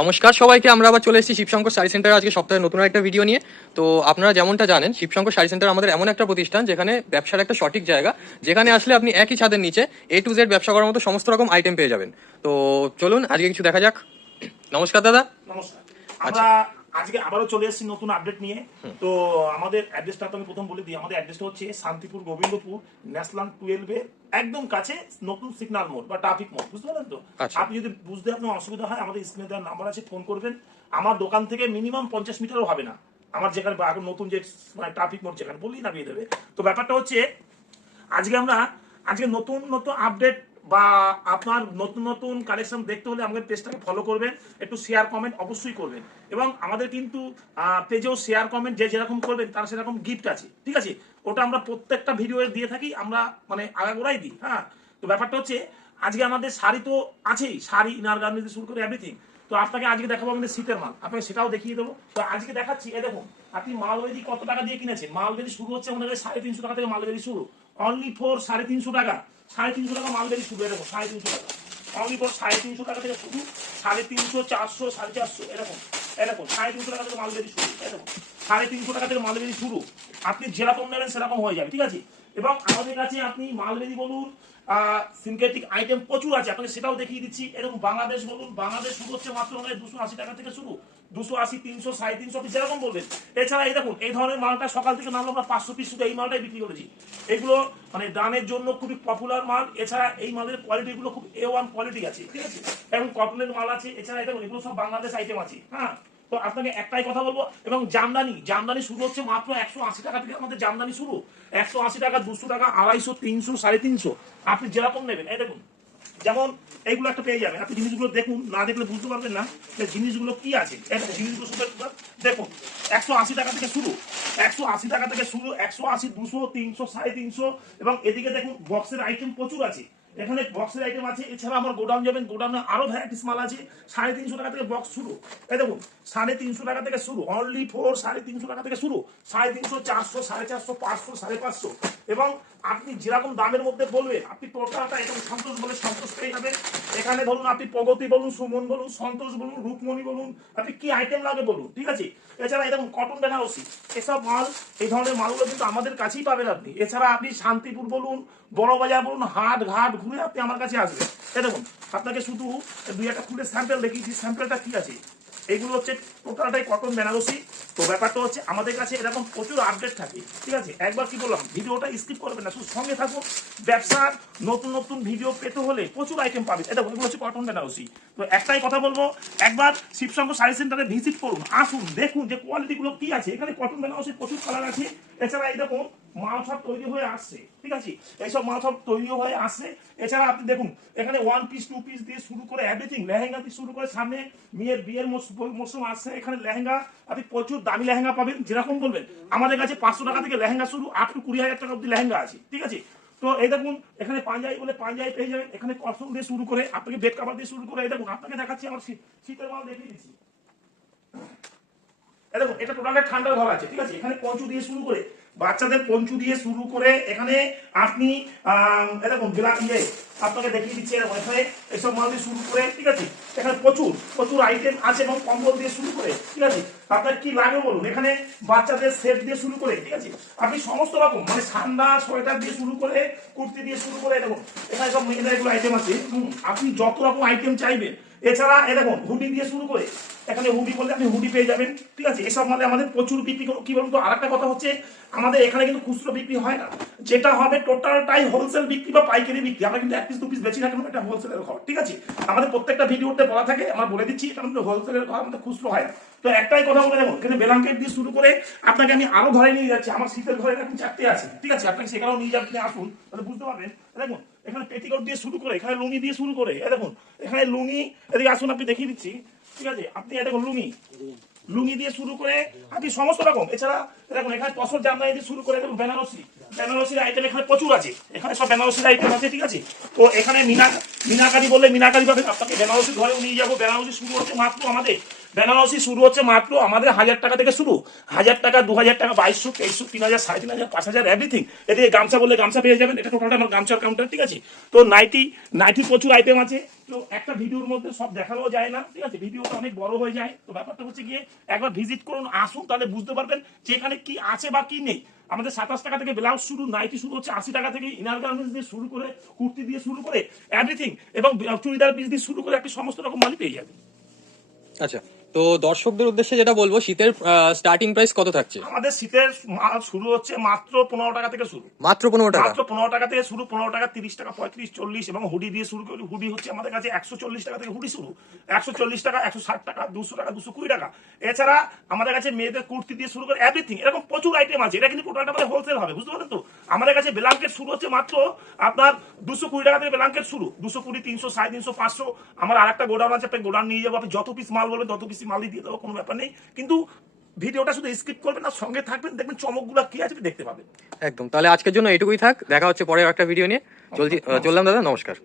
নমস্কার সবাইকে, আমরা আবার চলে এসেছি শিবশঙ্কর শাড়ি সেন্টারে আজকে সপ্তাহে নতুন একটা ভিডিও নিয়ে। তো আপনারা যেমনটা জানেন, শিবশঙ্কর শাড়ি সেন্টার আমাদের এমন একটা প্রতিষ্ঠান যেখানে ব্যবসার একটা সঠিক জায়গা, যেখানে আসলে আপনি একই ছাদের নিচে A to Z ব্যবসা করার মতো সমস্ত রকম আইটেম পেয়ে যাবেন। তো চলুন আজকে কিছু দেখা যাক। নমস্কার দাদা। নমস্কার। আমরা আজকে আবারও চলে এসেছি নতুন আপডেট নিয়ে। তো আমাদের অ্যাড্রেসটা আমি প্রথম বলে দিই। আমাদের অ্যাড্রেসটা হচ্ছে শান্তিপুর গোবিন্দপুর ন্যাশনাল 12 এর একদম কাছে, নতুন সিগন্যাল মোড় বা ট্রাফিক মোড়, বুঝতে পারলেন তো? আপনি যদি বুঝতে আপনার অসুবিধা হয়, আমাদের স্ক্রিনে দেওয়ার নাম্বার আছে, ফোন করবেন। আমার দোকান থেকে মিনিমাম 50 মিটারও হবে না, আমার যেখানে এখন নতুন যে ট্রাফিক মোড় যেখানে বললেই নামিয়ে দেবে। তো ব্যাপারটা হচ্ছে আজকে নতুন নতুন আপডেট বা আপনার নতুন নতুন কালেকশন দেখতে হলে আমাদের পেজটাকে ফলো করবেন, একটু শেয়ার কমেন্ট অবশ্যই করবেন। এবং আমাদের কিন্তু পেজেও শেয়ার কমেন্ট যে যেরকম করবেন তার সেরকম গিফট আছে, ঠিক আছে? ওটা আমরা প্রত্যেকটা ভিডিও দিয়ে থাকি, আমরা মানে আগাগোড়াই দিই। হ্যাঁ, তো ব্যাপারটা হচ্ছে আজকে আমাদের শাড়ি তো আছেই, শাড়ি ইনার গার্মেন্টস থেকে শুরু করে এভরিথিং। তো আপনাকে আজকে দেখাবো আমাদের শীতের মাল, আপনাকে সেটাও দেখিয়ে দেবো। তো আজকে দেখাচ্ছি, দেখুন আপনি মালবেরি কত টাকা দিয়ে কিনেছেন। মালবেরি শুরু হচ্ছে আমাদের 350 টাকা থেকে, মালবেরি শুরু অনলি ফোর 350 টাকা। 350 টাকা মালবেরি শুরু, এরকম 350 টাকা অনলি ফোর 350 টাকা থেকে শুরু, 350, 400, 450 এরকম এরকম 350 টাকা থেকে মালবেরি শুরু, এরকম 350 টাকা থেকে মালবেরি শুরু। আপনি যেরকম নেবেন সেরকম হয়ে যাবে, ঠিক আছে? এবং আমাদের কাছে আপনি মালবেরি বলুন, সিনথেটিক আইটেম প্রচুর আছে, আপনাকে সেটাও দেখিয়ে দিচ্ছি। এরকম বাংলাদেশ বলুন, বাংলাদেশ শুরু হচ্ছে মাত্র 280 টাকা থেকে শুরু, 280, 300, 350 আপনি যেরকম বলবেন। এছাড়া এই দেখুন, এই ধরনের মালটা সকাল থেকে নামলো আমরা 500 পিস শুধু এই মালটাই বিক্রি করেছি। এগুলো মানে দানের জন্য খুবই পপুলার মাল। এছাড়া এই মালের কোয়ালিটি গুলো খুব A1 কোয়ালিটি আছে, ঠিক আছে? এবং কটনের মাল আছে। এছাড়া এটা এগুলো সব বাংলাদেশ আইটেম আছে। হ্যাঁ, তো আপনাকে একটাই কথা বলবো, এবং জামদানি শুরু হচ্ছে মাত্র 180 টাকা থেকে। আমাদের জামদানি শুরু 180 টাকা, 200 টাকা, 250, 300, 350 আপনি যেরকম নেবেন। এই দেখুন, যেমন এইগুলো একটা পেয়ে যাবেন। আপনি জিনিসগুলো দেখুন, না দেখলে বুঝতে পারবেন না যে জিনিসগুলো কি আছে। জিনিসগুলো দেখুন, 180 টাকা থেকে শুরু, 180 টাকা থেকে শুরু, 180, 200, 300, 350। এবং এদিকে দেখুন বক্সের আইটেম প্রচুর আছে, এখানে বক্সের আইটেম আছে। এছাড়া আমার গোডাউন যাবেন, গোডাউনে আরো ভ্যারাইটিস মাল আছে। 350 টাকা থেকে বক্স শুরু, এই দেখুন 350 টাকা থেকে শুরু, অনলি ফোর 350 টাকা থেকে শুরু, 350, 400, 450, 500, 550। এবং আপনি যেরকম দামের মধ্যে বলবেন, আপনি টোটালটা একদম সন্তোষ বলে সন্তোষ পেয়ে যাবেন। এখানে ধরুন আপনি প্রগতি বলুন, সুমন বলুন, সন্তোষ বলুন, রূপমণি বলুন, আপনি কি আইটেম লাগে বলুন, ঠিক আছে? এছাড়া এরকম কটন বেনারসি, এসব মাল, এই ধরনের মালগুলো কিন্তু আমাদের কাছেই পাবেন আপনি। এছাড়া আপনি শান্তিপুর বলুন, বড় বাজার বলুন, হাট ঘাট ঘুরে আপনি আমার কাছে আসবেন। এই দেখুন, আপনাকে শুধু দুই একটা ফুলের স্যাম্পল দেখিয়েছি, স্যাম্পলটা কি আছে। এগুলো হচ্ছে টোটালটাই কটন বেনারসি। তো ব্যাপারটা হচ্ছে আমাদের কাছে এরকম প্রচুর আপডেট থাকে, ঠিক আছে? একবার কি বললাম, ভিডিওটা স্কিপ করবেন না, শুধু সঙ্গে থাকুন। ব্যবসার নতুন নতুন ভিডিও পেতে হলে প্রচুর আইটেম পাবেন। এটা এগুলো হচ্ছে কটন বেনারসি। তো একটাই কথা বলবো, একবার শিবশঙ্কর শাড়ি সেন্টারে ভিজিট করুন, আসুন, দেখুন যে কোয়ালিটিগুলো কি আছে। এখানে কটন বেনারসির প্রচুর কালার আছে। এছাড়া এই দেখুন মাল সব তৈরি হয়ে আসছে, ঠিক আছে? এইসব মাল সব তৈরি হয়ে আসছে। এছাড়া আপনি দেখুন, এখানে 1 পিস 2 পিস দিয়ে শুরু করে এভরিথিং, লেহেঙ্গা দিয়ে শুরু করে, সামনে বিয়ের মৌসুম আসছে, এখানে লেহেঙ্গা আপনি প্রচুর দামি লেহেঙ্গা পাবেন, যেরকম বলবেন। আমাদের কাছে 500 টাকা থেকে লেহেঙ্গা শুরু, আপ টু 20,000 টাকা অব্দি লেহেঙ্গা আছে, ঠিক আছে? তো এই দেখুন, এখানে পাঞ্জাবি বলে পাঞ্জাবি পেয়ে যাবেন। এখানে কটন দিয়ে শুরু করে আপনাকে বেড কাভার দিয়ে শুরু করে, এই দেখুন আপনাকে দেখাচ্ছি আমার শীতের মাল দেখিয়ে দিচ্ছি। দেখুন, এটা টোটালটা ঠান্ডার ঘর আছে, ঠিক আছে? এখানে পঞ্চু দিয়ে শুরু করে, বাচ্চাদের পঞ্চু দিয়ে শুরু করে, এখানে আপনি দেখুন আপনাকে দেখিয়ে দিচ্ছি। এখানে এসব মাল দিয়ে শুরু করে, ঠিক আছে? এখানে প্রচুর আইটেম আছে, এবং কম্বল দিয়ে শুরু করে, ঠিক আছে? আপনার কি লাগবে বলুন। এখানে বাচ্চাদের সেট দিয়ে শুরু করে, ঠিক আছে? আপনি সমস্ত রকম মানে ঠান্ডা সোয়েটার দিয়ে শুরু করে, কুর্তি দিয়ে শুরু করে, দেখুন এখানে সব মেয়েদের এগুলো আইটেম আছে। আপনি যত রকম আইটেম চাইবেন। এছাড়া দেখুন হুডি দিয়ে শুরু করে, এখানে হুডি বললে আপনি হুডি পেয়ে যাবেন, ঠিক আছে? এসব মানে আমাদের প্রচুর বিক্রি। কি বলুন তো, আরেকটা কথা হচ্ছে, আমাদের এখানে কিন্তু খুচরো বিক্রি হয় না, যেটা হবে টোটালটাই হোলসেল বিক্রি বা পাইকারি বিক্রি। আমরা কিন্তু 1 পিস 2 পিস বেশি না কেন, এটা হোলসেলের ঘর, ঠিক আছে? আমাদের প্রত্যেকটা ভিডিওতে বলা থাকে, আমরা বলে দিচ্ছি, এটা আমাদের হোলসেলের ঘর, আমাদের খুচরো হয় না। তো একটাই কথা বলে দেখুন, এখানে ব্ল্যাঙ্কেট দিয়ে শুরু করে আপনাকে আমি আরো ঘরে নিয়ে যাচ্ছি। আমার শীতের ঘরে এখন 4টে আছে, ঠিক আছে? আপনাকে সেখানেও নিয়ে যাবেন, আসুন, তাহলে বুঝতে পারবেন। দেখুন এখানে পেটিকোট দিয়ে শুরু করে, এখানে লুঙ্গি দিয়ে শুরু করে, দেখুন এখানে লুঙ্গি, এদিকে আসুন আপনি দেখিয়ে দিচ্ছি, ঠিক আছে? আপনি দেখুন লুঙ্গি দিয়ে শুরু করে আপনি সমস্ত রকম। এছাড়া দেখুন এখানে তসর জামদানি দিয়ে শুরু করে, দেখুন বেনারসি, বেনারসির আইটেম এখানে প্রচুর আছে, এখানে সব বেনারসির আইটেম আছে, ঠিক আছে। তো এখানে মিনাকারি বললে মিনাকারি পাবেন, আপনাকে বেনারসি ঘরেও নিয়ে যাবো। বেনারসি শুরু হচ্ছে মাত্র আমাদের, বেনারসি শুরু হচ্ছে মাত্র আমাদের 1000 টাকা থেকে শুরু, 1000 টাকা, 2000 টাকা, 2200, 2300, 3000, 3500, 5000, এভরিথিং। এদিকে গামছা বললে গামছা পেয়ে যাবেন, এটা টোটালটা আমার গামছার কাউন্টার, ঠিক আছে। তো নাইটি প্রচুর আইটেম আছে। তো একটা ভিডিওর মধ্যে সব দেখানো যায় না, ঠিক আছে, ভিডিওটা অনেক বড় হয়ে যায়। তো ব্যাপারটা হচ্ছে গিয়ে একবার ভিজিট করুন, আসুন, তাহলে বুঝতে পারবেন যে এখানে কি আছে বা কি নেই। আমাদের 27 টাকা থেকে ব্লাউজ শুরু, নাইটি শুরু হচ্ছে 80 টাকা থেকে, ইনার গার্মেন্টস দিয়ে শুরু করে, কুর্তি দিয়ে শুরু করে এভরিথিং, এবং চুড়িদার পিস দিয়ে শুরু করে আপনি সমস্ত রকম মালই পেয়ে যাবেন। আচ্ছা, তো দর্শকদের উদ্দেশ্যে যেটা বলবো, শীতের স্টার্টিং প্রাইস কত থাকছে? আমাদের শীতের মাল শুরু হচ্ছে মাত্র 15 টাকা থেকে শুরু, মাত্র 15 টাকা? মাত্র 15 টাকা থেকে শুরু, 15 টাকা, 30 টাকা, 35, 40, এবং হুডি দিয়ে শুরু করি। হুডি হচ্ছে আমাদের কাছে 140 টাকা থেকে হুডি শুরু, 140 টাকা, 160 টাকা, 200 টাকা, 220 টাকা। এছাড়া আমাদের কাছে মেয়েদের কুর্তি দিয়ে শুরু করে এভরিথিং, এরকম প্রচুর আইটেম আছে। এটা কিন্তু টোটালটা মানে হোলসেল হবে, বুঝতে পারলেন তো। আমাদের কাছে ব্ল্যাঙ্কেট শুরু হচ্ছে মাত্র আপনার 220 টাকা থেকে ব্ল্যাঙ্কেট শুরু, 220, 300, 350, 500। আমার আরেকটা গোডাউন আছে, আপনি গোডাউন নিয়ে যাবো, আপনি যত পিস মাল বলবেন তত পিস মাল দিয়ে দেবো, কোনো ব্যাপার নেই। কিন্তু ভিডিওটা শুধু স্কিপ করবেন না, সঙ্গে থাকবেন, দেখবেন চমকগুলো কি আছে দেখতে পাবেন। একদম, তাহলে আজকের জন্য এটুকুই থাক, দেখা হচ্ছে পরের একটা ভিডিও নিয়ে। চললাম দাদা, নমস্কার।